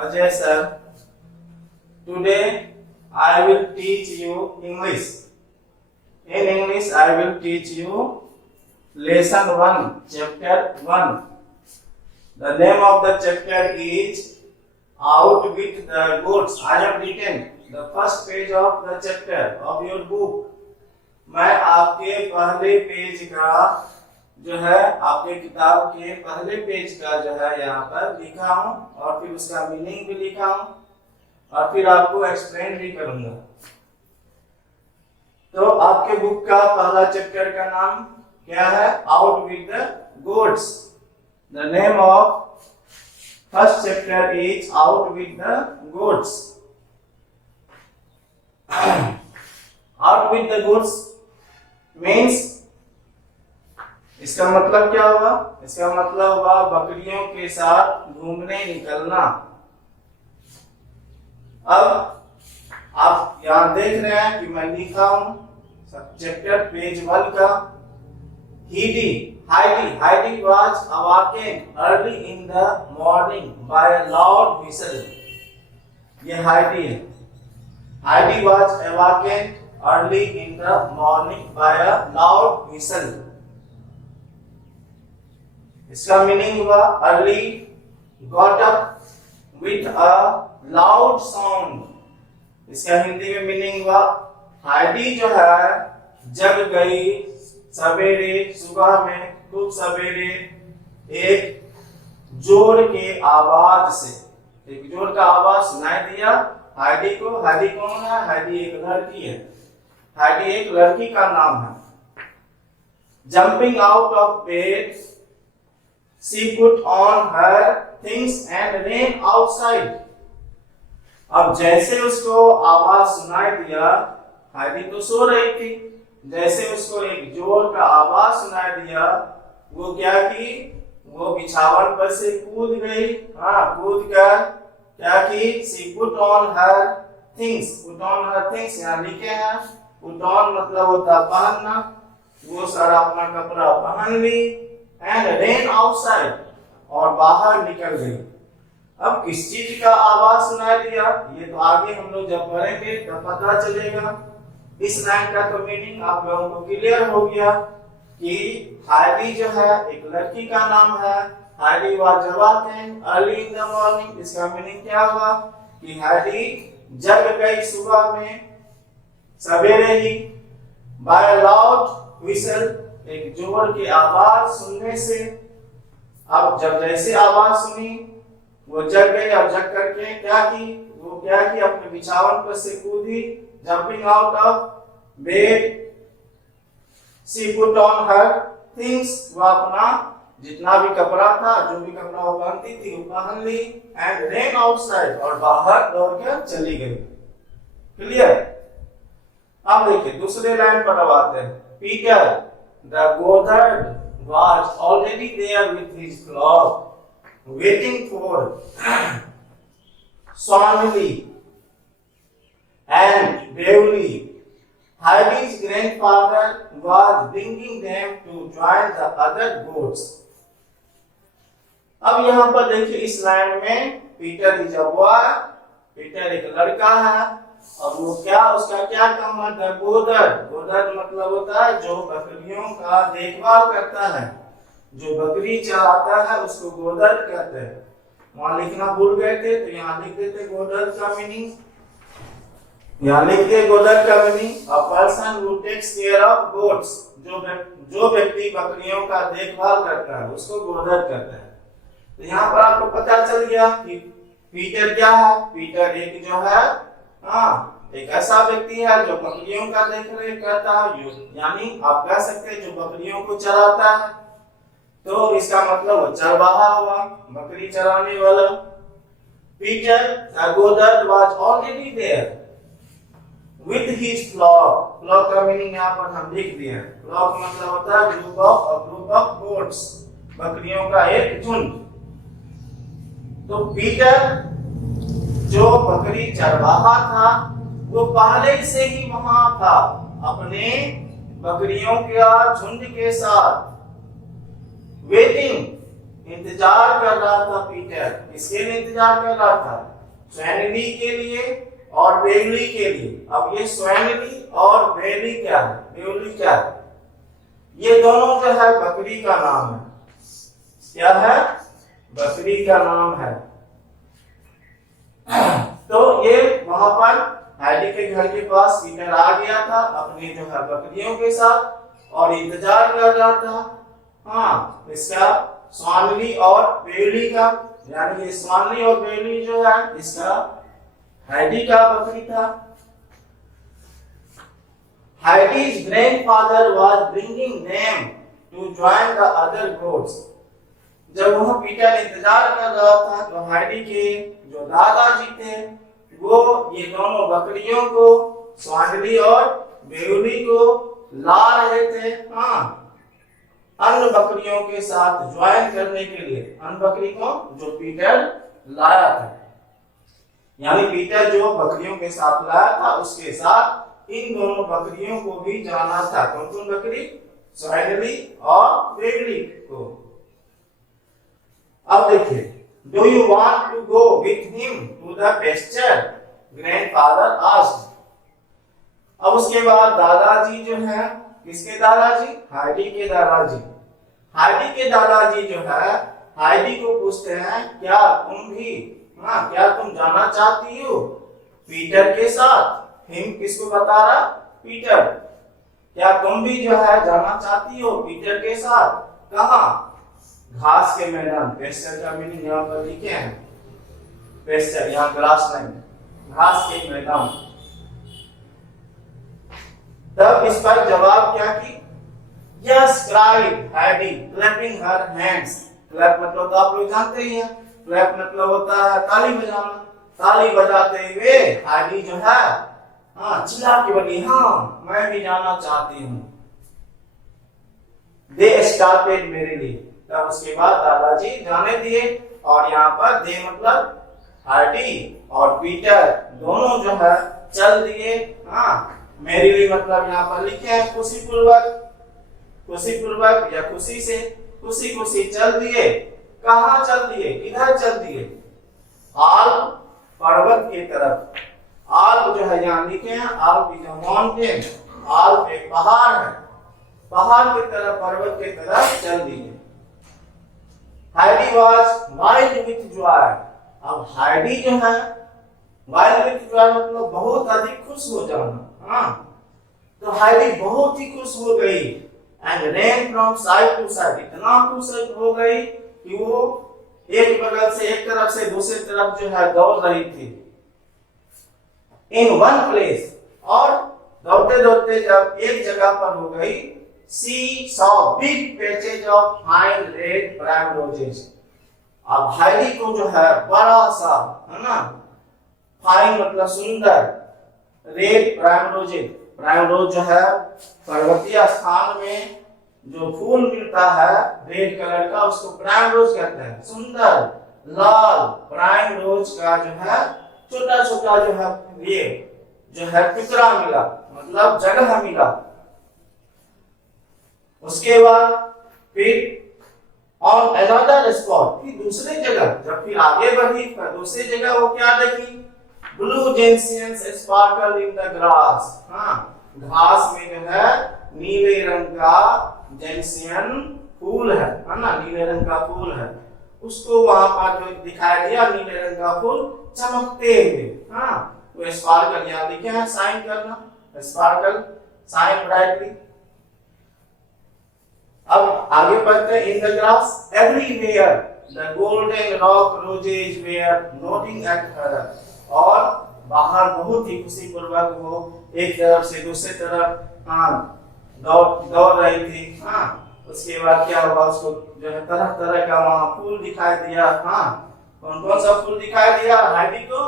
Ajay sir. Today I will teach you English. In English I will teach you lesson 1, chapter 1. The name of the chapter is Out with the Goods. I have written the first page of the chapter of your book. मैं आपके पहले page का जो है आपके किताब के पहले पेज का जो है यहाँ पर लिखा हूँ और फिर उसका मीनिंग भी लिखा हूँ और फिर आपको एक्सप्लेन भी करूंगा। तो आपके बुक का पहला चैप्टर का नाम क्या है? Out with the goats. The name of first chapter is out with the goats. Out with the goats means, इसका मतलब क्या हुआ? इसका मतलब हुआ बकरियों के साथ घूमने निकलना। अब आप यहां देख रहे हैं कि मैं लिखा हूं चैप्टर पेज 1 का। Heidi was awakened early in the morning by a loud whistle. ये Heidi है। Heidi was awakened early in the morning by a loud whistle. इसका मीनिंग हुआ early got up with a loud sound. इसका हिंदी में meaning हुआ Heidi जो है जग गई सवेरे, सुबह में खूब सवेरे एक जोर के आवाज से। एक जोर का आवाज सुनाई दिया हाइडी को। हाइडी कौन है? हाइडी एक लड़की है। हाइडी एक लड़की का नाम है। Jumping out of bed she put on her things and ran outside. अब जैसे उसको आवाज सुनाई दिया, हाइडी तो सो रही थी, जैसे उसको एक जोर का आवाज सुनाई दिया, वो क्या की? वो बिछावन पर से कूद गई। कूद कर क्या की? she put on her things. put on her things यहाँ लिखे हैं। put on मतलब होता पहनना। वो सारा अपना कपड़ा पहन ली and ran outside और बाहर निकल गई। अब किस चीज का आवाज सुनाई दिया ये तो आगे हम लोग जब पढ़ेंगे तब पता चलेगा। इस लाइन का तो मीनिंग आप लोगों को क्लियर हो गया कि हाइडी जो है एक लड़की का नाम है। Heidi was awaken early in the morning. इसका मीनिंग क्या हुआ कि हाइडी जग गई सुबह में सवेरे ही बाय अ लाउड व्हिसल, एक जोर की आवाज सुनने से। अब जब जैसे आवाज सुनी वो जग गई और जग करके क्या की? वो क्या की? अपने बिछावन पर से कूदी। Jumping out of bed she put on her things. वो अपना जितना भी कपड़ा था, जो भी कपड़ा वो पहनती थी वो पहन ली एंड रन आउटसाइड और बाहर दौड़कर चली गई। क्लियर? अब देखिए दूसरे लाइन पर अब आते हैं। Peter the goatherd was already there with his flock, waiting for solemnly and bravely. Heidi's grandfather was bringing them to join the other goats. अब यहाँ पर देखिए इस लाइन में Peter is a boy. Peter एक लड़का है और वो क्या, उसका क्या काम है? गोदर मतलब होता है जो बकरियों का देखभाल करता है, जो बकरी चलाता है उसको गोदर कहते हैं। वहां लिखना भूल गए थे तो यहाँ लिख देते गोदर का मीनिंग। यहाँ लिख दिए गोदर का meaning a person who takes care of goats. जो व्यक्ति बकरियों का देखभाल करता है उसको गोदर कहते हैं। तो यहाँ पर आपको पता चल गया कि पीटर क्या है? पीटर एक जो है एक ऐसा व्यक्ति है जो बकरियों का देख रेख करता है, यानी आप कह सकते हैं जो बकरियों को चराता है। तो इसका मतलब वो चरवाहा हुआ, बकरी चराने वाला। Peter the goatherd was already there with his flock. Flock का मीनिंग यहाँ पर हम लिख दिए हैं। फ्लॉक मतलब होता है ग्रुप ऑफ गोट्स, बकरियों का एक झुंड। तो पीटर जो बकरी चरवाहा था वो पहले से ही वहां था अपने बकरियों के झुंड के साथ। वेटिंग इंतजार कर रहा था पीटर। किसके लिए इंतजार कर रहा था? स्वैनली के लिए और बेवली के लिए। अब ये स्वैनली और बेवली क्या है? बेवली क्या है? ये दोनों जो है बकरी का नाम है। क्या है? बकरी का नाम है। तो ये वहां पर हैडी के घर के पास पीटर आ गया था अपनी जो है बकरियों के साथ और इंतजार कर रहा था। हाँ, इसका स्वानली और बेवली का, यानी ये स्वानली और बेवली जो है इसका हैडी का बकरी था। Heidi's grandfather was bringing them to join the other goats. जब वह पीटर इंतजार कर रहा था तो हाइडी के जो दादाजी थे वो ये दोनों बकरियों को, स्वानली और बेवली को ला रहे थे। हाँ, अन्य बकरियों के साथ ज्वाइन करने के लिए। अन्य बकरी को जो पीटर लाया था, यानी पीटर जो बकरियों के साथ लाया था उसके साथ इन दोनों बकरियों को भी जाना था। कौन कौन बकरी? स्वानली और बेवली को। अब देखिए, do you want to go with him to the pasture? Grandfather asked. अब उसके बाद दादाजी जो है, किसके दादाजी? हाइडी के दादाजी। हाइडी के दादाजी जो है हाइडी को पूछते हैं, क्या तुम भी, क्या तुम जाना चाहती हो पीटर के साथ? हिम किसको बता रहा? पीटर। क्या तुम भी जो है जाना चाहती हो पीटर के साथ? कहाँ? घास के मैदान। पेस्चर का मीनिंग यहाँ पर लिखे हैं। पेस्चर यहाँ ग्रास नहीं, घास के मैदान। तब इस पर जवाब क्या की? Yes cried Heidi clapping her hands. Clap मतलब तो आप लोग जानते ही हैं। क्लैप मतलब होता है ताली बजाना। ताली बजाते हुए हैडी जो है चिल्ला के बोली, हाँ मैं भी जाना चाहती हूँ। दे स्टार्टेड मेरे लिए। तब उसके बाद दादाजी जाने दिए और यहाँ पर दे मतलब हार्डी और पीटर दोनों जो है चल दिए। मेरे लिए मतलब यहाँ पर लिखे हैं खुशी पूर्वक या खुशी से, खुशी चल दिए। कहाँ चल दिए? किधर चल दिए? आल्प पर्वत की तरफ। आल्प जो है यहाँ लिखे हैं, आल्प इज अ माउंटेन। आल्प एक पहाड़ है, पहाड़ की तरफ, पर्वत की तरफ चल दिए। Heidi was wild with Joy. अब हाइडी जो है वाइल्ड विथ जॉय मतलब बहुत अधिक खुश हो जाना। तो हाइडी बहुत ही खुश हो गई। And ran from side to side। इतना खुश हो गई कि वो एक बगल से, एक तरफ से दूसरी तरफ जो है दौड़ रही थी। इन वन प्लेस, और दौड़ते दौड़ते जब एक जगह पर हो गई, she saw big patches of fine red primroses। अब हाइडी को जो है बड़ा सा, है ना, फाइन मतलब सुंदर, रेड प्राइमरोजेज। प्राइमरोज जो है पर्वतीय स्थान में जो फूल मिलता है रेड कलर का, उसको प्राइमरोज कहते हैं। सुंदर लाल प्राइमरोज का जो है छोटा छोटा जो है ये जो है टुकड़ा मिला, मतलब जगह मिला। उसके बाद फिर ऑन अनदर स्पॉट, फिर दूसरी जगह जब फिर आगे बढ़ी तो दूसरी जगह वो क्या देखी? Blue gentians sparkle in the grass. घास में जो है नीले रंग का जेंसियन फूल है ना, नीले रंग का फूल है। उसको वहां पर जो दिखाई दिया नीले रंग का फूल चमकते हुए। तो स्पार्कल यहाँ लिखे हैं, साइन करना, स्पार्कल साइन ब्राइटली। अब आगे बढ़ते हैं। In the grass everywhere the golden rock roses were nodding at her. और बाहर बहुत ही खुशी पूर्वक वो एक तरफ से दूसरी तरफ दौड़ रही थी। उसके बाद क्या हुआ? उसको जो है तरह तरह का वहां फूल दिखाई दिया। कौन कौन सा फूल दिखाई दिया? हाइडी को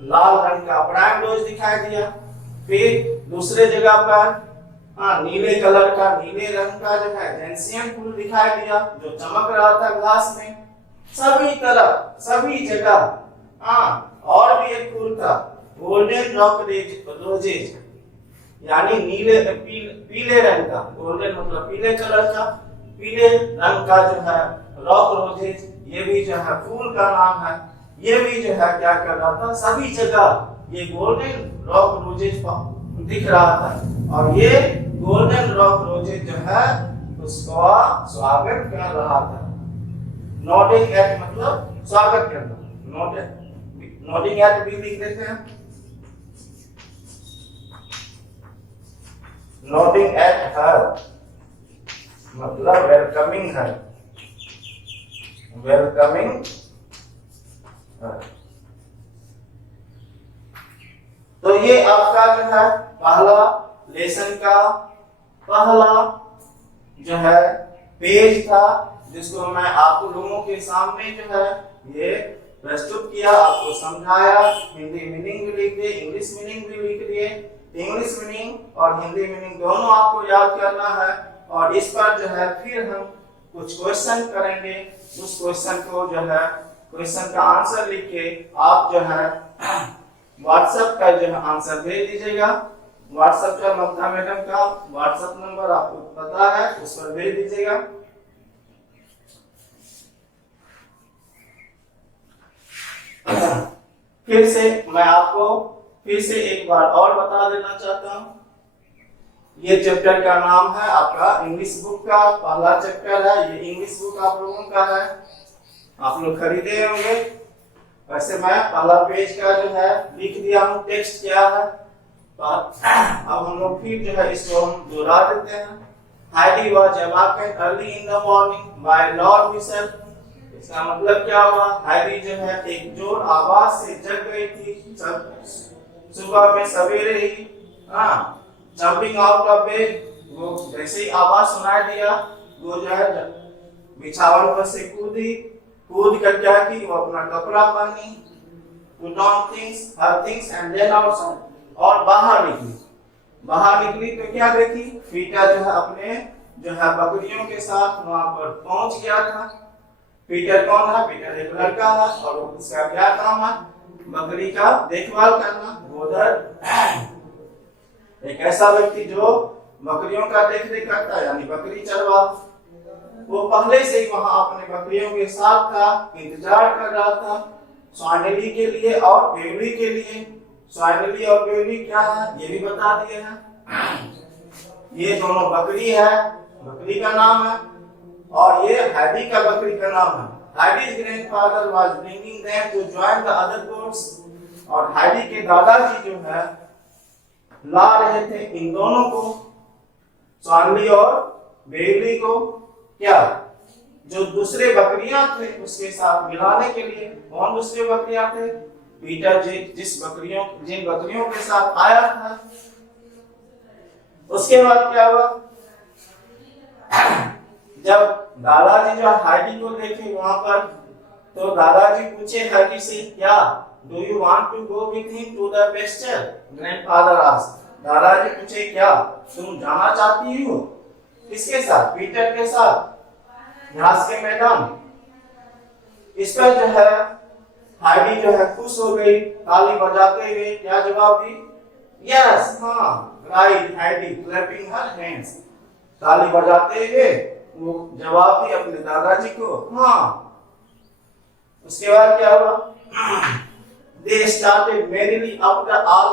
लाल रंग का प्राइमरोज दिखाई दिया। फिर दूसरे जगह पर नीले कलर का, नीले रंग का जो है जेंसियन फूल दिखाई दिया जो चमक रहा था घास में। सभी तरफ, सभी जगह और भी एक फूल था गोल्डन रॉक रोजेज, यानी नीले पीले रंग का। गोल्डन मतलब पीले कलर का, पीले रंग का जो है रॉक रोजेज, ये भी जो है फूल का नाम है। ये भी जो है क्या कर रहा था, सभी जगह ये गोल्डन रॉक रोजेज दिख रहा था और ये गोल्डन रॉक रोजेज जो है उसका स्वागत कर रहा था। नोडिंग एट मतलब स्वागत करना, नोडिंग एट भी लिख देते हैं। नोडिंग एट हर मतलब वेलकमिंग हर, वेलकमिंग हर। तो ये आपका जो है पहला लेसन का पहला जो है पेज था, जिसको मैं आप लोगों के सामने जो है ये प्रस्तुत किया, आपको समझाया। हिंदी मीनिंग भी लिख दिए, इंग्लिश मीनिंग भी लिख दिए। इंग्लिश मीनिंग और हिंदी मीनिंग दोनों आपको याद करना है और इस पर जो है फिर हम कुछ क्वेश्चन करेंगे। उस क्वेश्चन को जो है क्वेश्चन का आंसर लिख के आप जो है व्हाट्सएप का जो है आंसर भेज दीजिएगा। व्हाट्सएप का ममता मैडम का व्हाट्सएप नंबर आपको पता है, उस पर भेज दीजिएगा। फिर से मैं आपको फिर से एक बार और बता देना चाहता हूं, ये चैप्टर का नाम है आपका इंग्लिश बुक का पहला चैप्टर है। ये इंग्लिश बुक आप लोगों का है, आप लोग खरीदे होंगे। वैसे मैं पहला पेज का जो है लिख दिया हूं, टेक्स्ट क्या है। अब हम लोग फिर जो है इसको हम दोहरा देते हैं। Heidi was awakened early in the morning by loud whistle। इसका मतलब क्या हुआ, हाइडी जो है एक जोर आवाज से जग गई थी सुबह में सवेरे ही। जंपिंग आउट ऑफ बेड, वो जैसे ही आवाज सुनाई दिया वो जो है बिछावन पर से कूद कर क्या की, वो अपना कपड़ा पहनी, put on things, her things and then outside, और बाहर निकली तो क्या देखी, पीटर जो है अपने जो है बकरियों के साथ वहां पर पहुंच गया था। पीटर कौन है, पीटर एक लड़का है और उसका क्या काम है, बकरी का देखभाल करना। गोदर एक ऐसा व्यक्ति जो बकरियों का देखरेख करता है, यानी बकरी चरवा। वो पहले से ही वहां अपने बकरियों के साथ था, इंतजार कर रहा था स्वाइनली के लिए और बेवली के लिए। स्वाइनली और बेवली क्या है ये भी बता दिए हैं। ये दोनों बकरी है, बकरी का नाम है, और ये हाइडी का बकरी का नाम है। Heidi's grandfather was bringing them to join the other goats, और हाइडी के दादाजी जो है ला रहे थे इन दोनों को, स्वाइनली और बेवली को, क्या जो दूसरे बकरियां थे उसके साथ मिलाने के लिए। कौन दूसरे बकरियां थे, पीटर जिन बकरियों के साथ आया था। उसके बाद क्या हुआ, जब दादाजी जो हाइडी को देखे वहां पर, तो दादाजी पूछे हाइडी से, क्या do you want to go with him to the pasture, grandfather asked. दादाजी पूछे क्या तुम जाना चाहती हो, किसके साथ, पीटर के साथ घास के मैदान। इस पर जो है हाइडी जो है खुश हो गई, ताली बजाते हुए क्या जवाब दी, यस, हाँ, right Heidi clapping her hands. ताली बजाते हुए वो जवाब दी अपने दादाजी को, हाँ। उसके बाद क्या हुआ, they started merrily after all.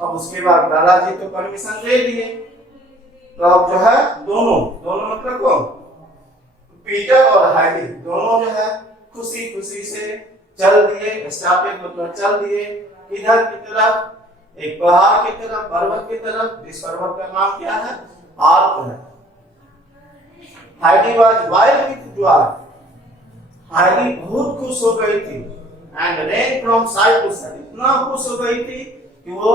अब उसके बाद दादाजी तो परमिशन दे दिए, तो अब जो है दोनों मतलब कौन, पीटर और हाइडी दोनों जो है खुशी खुशी से चल दिए। स्टार्टेड मतलब चल दिए, इधर की तरफ, एक पहाड़ की तरफ, पर्वत की तरफ, जिस पर्वत का नाम क्या है, आल्प है। Heidi was wild with Joy, Heidi बहुत खुश हो गई थी। And ran from side to side, इतना खुश हो गई थी कि वो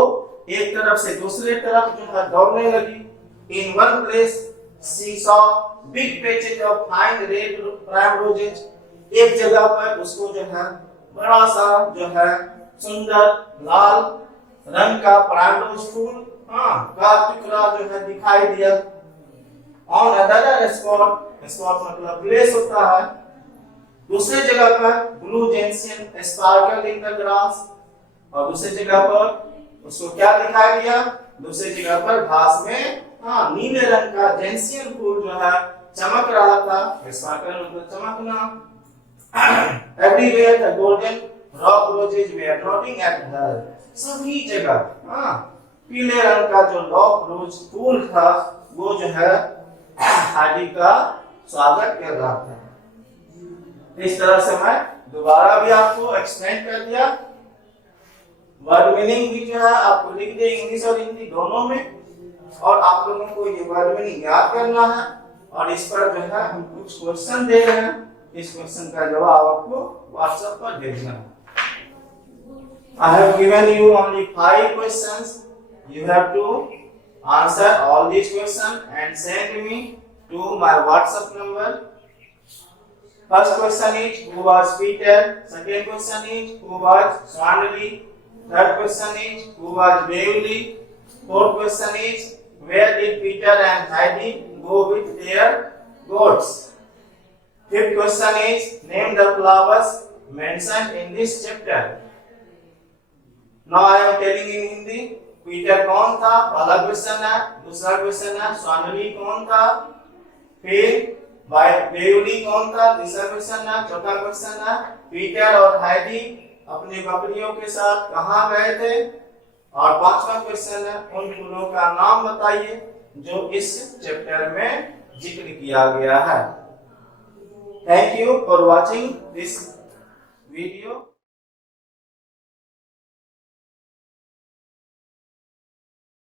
एक तरफ से दूसरे तरफ जो है दौड़ने लगी। In one place she saw big patches of fine red primroses। एक जगह पर उसको जो है बड़ा सा जो है सुंदर लाल रंग का प्राइमरोज फूल का टुकड़ा जो है दिखाई दिया। On another spot मतलब प्लेस होता है, दूसरे जगह पर blue gentian sparkle in the grass, और दूसरी जगह पर उसको क्या दिखाई दिया, दूसरी जगह पर घास में नीले रंग का जेंसियन फूल जो है चमक रहा था, sparkle मतलब चमकना। Everywhere the golden rock roses were nodding at her, सभी जगह पीले रंग का जो रॉक रोज फूल था वो जो है हाइडी का स्वागत कर रहा था। इस तरह से मैं दोबारा भी आपको एक्सप्लेन कर दिया। वर्ड मीनिंग भी जो है आपको लिख दे इंग्लिश और हिंदी दोनों में, और आप लोगों को ये वर्ड मीनिंग याद करना है, और इस पर जो है हम कुछ क्वेश्चन दे रहे हैं, इस क्वेश्चन का जवाब आपको व्हाट्सएप पर भेजना है। I have given you only 5 questions. You have to answer all these questions and send me to my WhatsApp number. First question is who was Peter? Second question is who was Swanley? Third question is who was Beverly? Fourth question is where did Peter and Heidi go with their goats? Fifth question is name the flowers mentioned in this chapter. Now I am telling in Hindi. Peter कौन था? पहला question है। दूसरा question है स्वानली कौन था? फिर बेउली कौन था? तीसरा क्वेश्चन है। चौथा क्वेश्चन है पीटर और हाइडी अपनी बकरियों के साथ कहाँ गए थे? और पांचवा क्वेश्चन है उन फूलों का नाम बताइए जो इस चैप्टर में जिक्र किया गया है। Thank you for watching this video.